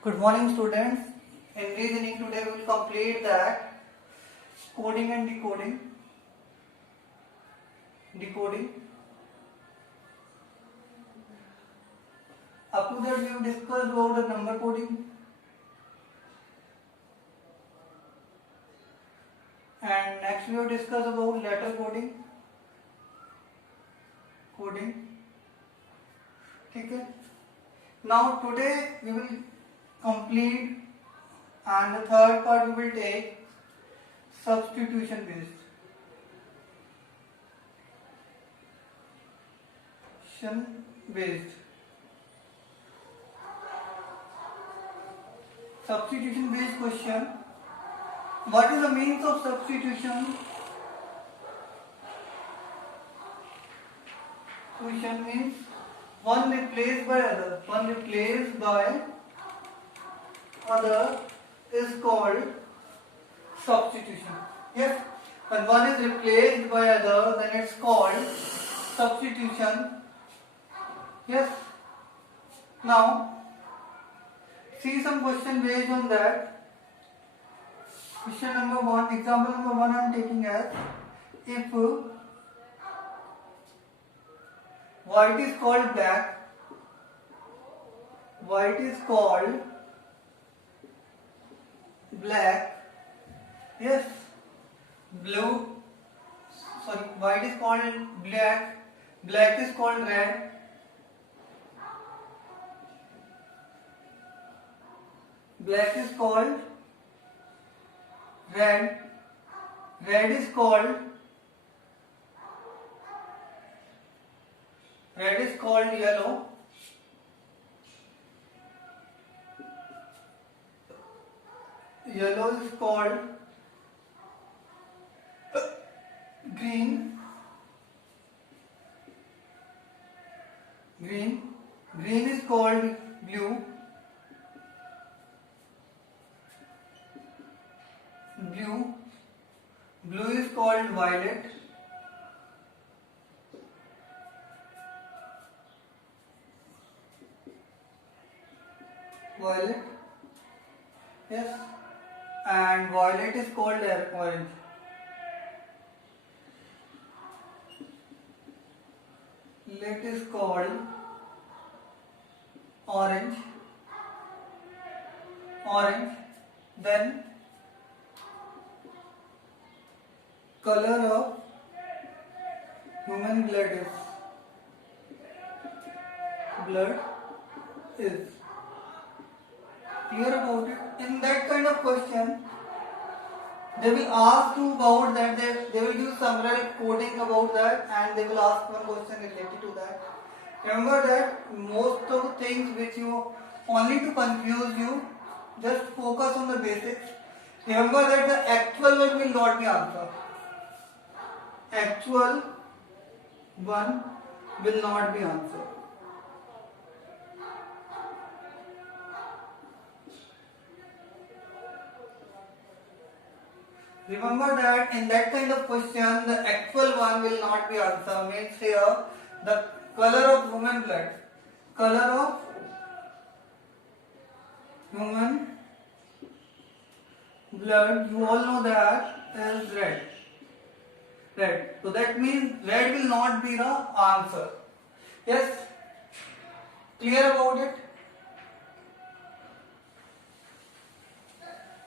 Good morning, students. In reasoning today we will complete that coding and decoding. Up to that we have discussed about the number coding and next we have discussed about letter coding. Okay. Now today we will complete and the third part we will take substitution based. Substitution based question. What is the means of substitution? Substitution means one replaced by other. One replaced by other is called substitution. Yes, when one is replaced by other, then it's called substitution. Yes. Now, see some question based on that. Question number 1, example number 1 I am taking as, if white is called black, yes, white is called black is called red, black is called red is called yellow, yellow is called green, green is called blue, blue is called violet, yes, and violet is called orange. Let is called orange. Then color of human blood is clear about it. In that kind of question, they will ask you about that. They will give several coding about that, and they will ask one question related to that. Remember that most of the things which you only to confuse you, just focus on the basics. Remember that the actual one will not be answered. Actual one will not be answered. Remember that in that kind of question, the actual one will not be answered. Means here, the color of human blood. Color of human blood, you all know that is red. So that means red will not be the answer. Yes? Clear about it?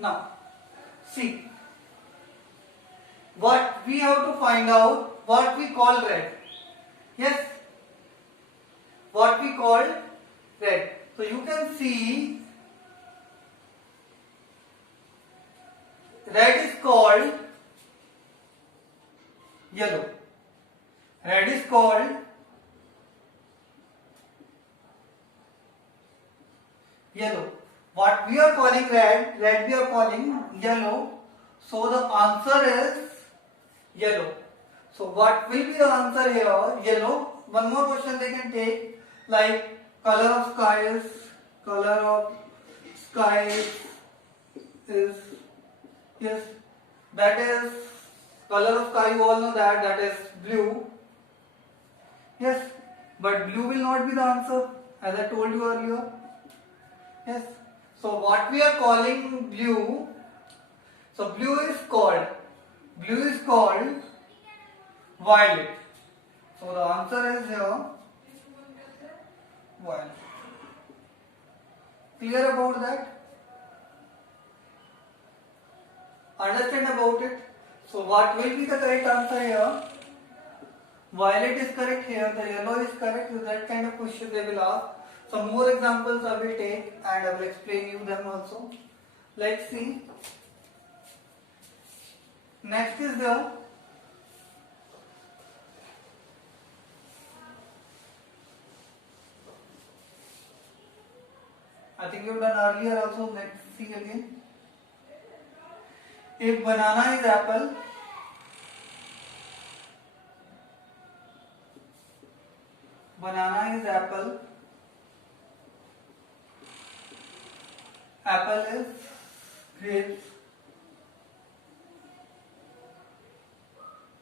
Now, see. What we have to find out what we call red. Yes? What we call red. So you can see red is called yellow. Red is called yellow. What we are calling red we are calling yellow. So the answer is yellow. So what will be the answer here? Yellow. One more question they can take, like color of sky is yes, that is color of sky, you all know that is blue. Yes, but blue will not be the answer as I told you earlier. Yes, So what we are calling blue, so blue is called violet. So the answer is here violet. Clear about that? Understand about it? So what will be the correct answer here? Violet is correct here, the yellow is correct. So that kind of question they will ask. Some more examples I will take and I will explain you them also. Let's see. Next is the I think we've done earlier also. Let's see again. If banana is apple, banana is apple, apple is grapes,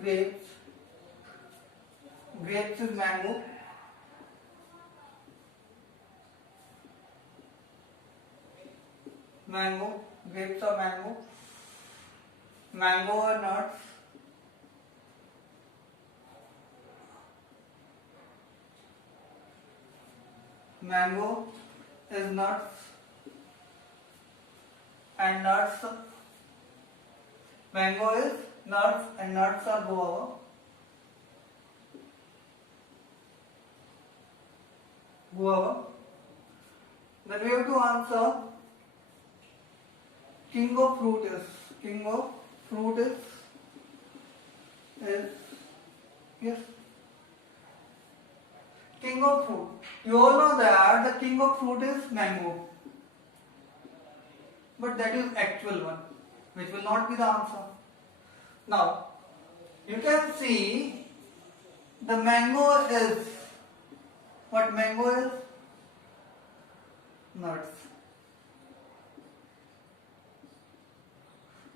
grapes, grapes is mango, mango, grapes are mango, mango are nuts, mango is nuts, and nuts, mango is nuts and nuts are guava. Guava. Then we have to answer king of fruit is yes, king of fruit. You all know that the king of fruit is mango, but that is actual one, which will not be the answer. Now you can see the mango is what? Mango is nuts.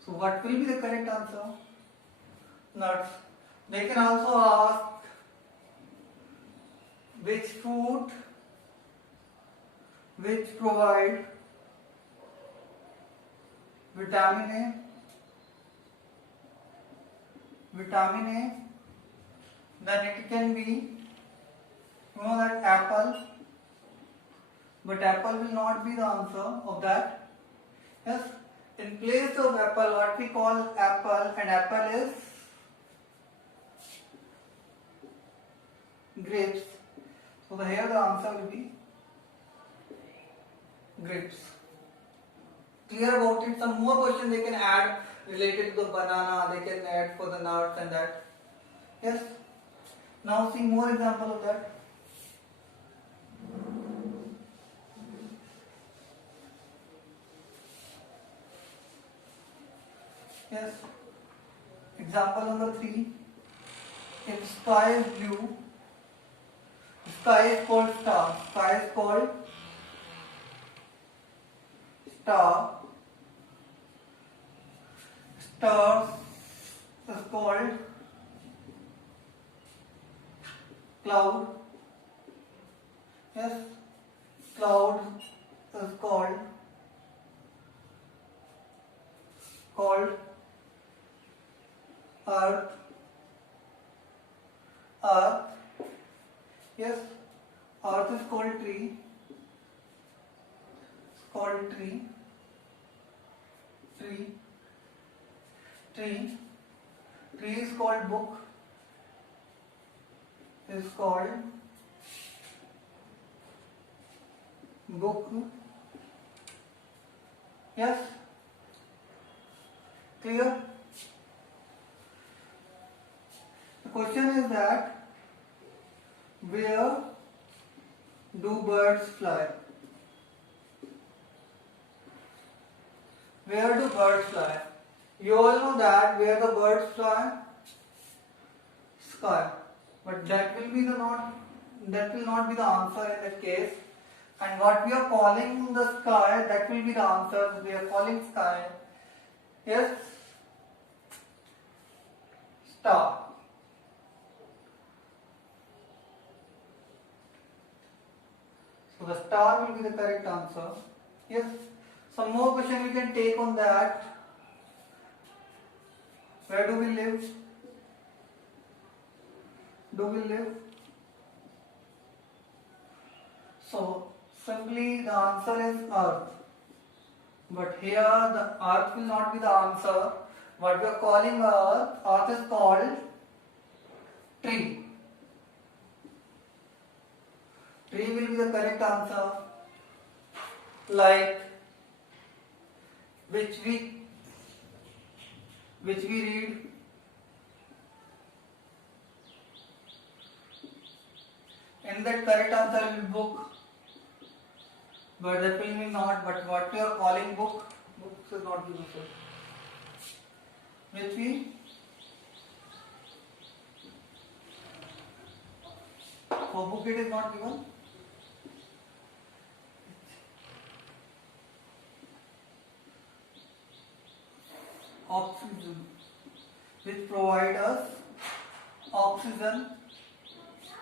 So what will be the correct answer? Nuts. They can also ask which fruit which provide vitamin A, then it can be, you know that apple, but apple will not be the answer of that. Yes, in place of apple, what we call apple, and apple is grapes. So here the answer will be grapes. Clear about it? Some more questions they can add related to the banana, they can add for the nuts and that. Yes. Now see more example of that. Yes. Example number 3. If sky is blue, sky is called star. Sky is called star. Stars is called cloud. Yes. Cloud is called earth. Earth. Yes. Earth is called tree. It's called tree. Tree is called book. Is called book. Yes. Clear? The question is that where do birds fly? Where do birds fly? You all know that where the birds fly? Sky. But that will not be the answer in that case. And what we are calling the sky, that will be the answer. We are calling sky. Yes. Star. So the star will be the correct answer. Yes. Some more question we can take on that. Where do we live? Do we live? So simply the answer is earth. But here the earth will not be the answer. What we are calling earth is called tree. Tree will be the correct answer. Like which we read in that correct answer will be book, but that will be not. But what we are calling book, books is not given. Which we for book it is not given. Oxygen, which provide us oxygen.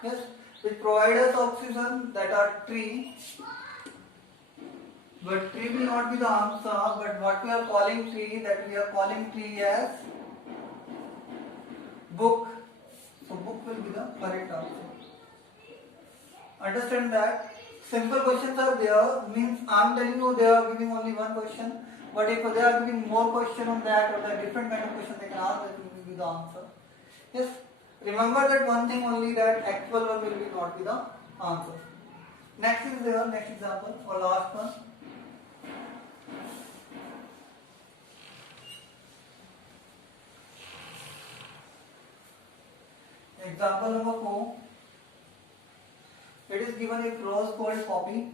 Yes, which provide us oxygen, that are tree. But tree will not be the answer. But what we are calling tree, that we are calling tree as book. So book will be the correct answer. Understand that? Simple questions are there. Means I am telling you they are giving only one question. But if they are giving more question on that or the different kind of question they can ask, that will be the answer. Yes. Remember that one thing only, that actual one will be not be the answer. Next is there, next example or last one. Example number 4. It is given a rose called poppy.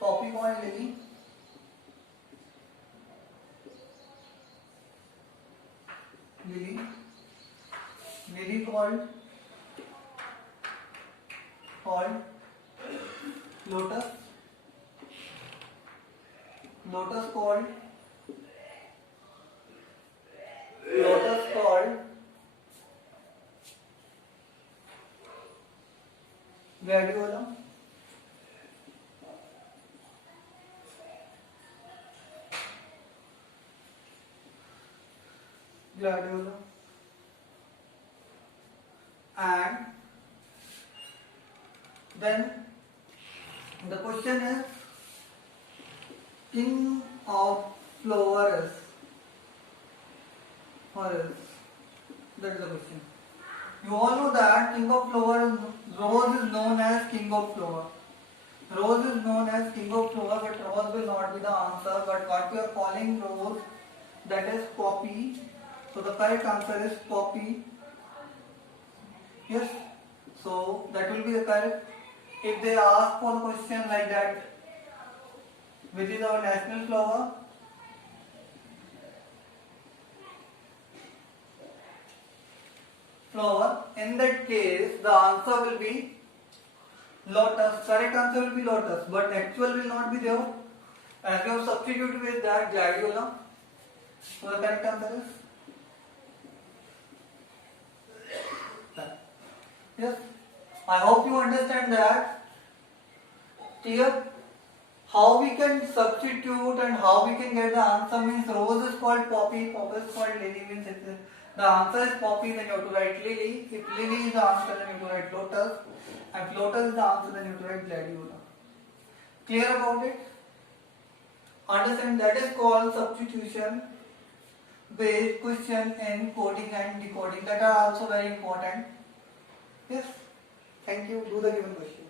Poppy called lily. Lily called lotus. Lotus called gladiola. And then the question is, king of flowers. That is the question. You all know that king of flowers, rose is known as king of flower. Rose is known as king of flower, but rose will not be the answer. But what we are calling rose, that is poppy. So the correct answer is poppy. Yes. So that will be the correct. If they ask for the question like that, which is our national flower? In that case, the answer will be lotus. Correct answer will be lotus, but actual will not be there. As we have substituted with that gladiola. So the correct answer is yes. I hope you understand that. Clear? How we can substitute and how we can get the answer means rose is called poppy, poppy is called lily, means the answer is poppy, then you have to write lily. If lily is the answer, then you have to write lotus. And if lotus is the answer, then you have to write gladiola. Clear about it? Understand, that is called substitution based question in coding and decoding, that are also very important. Yes. Thank you. Do the given question.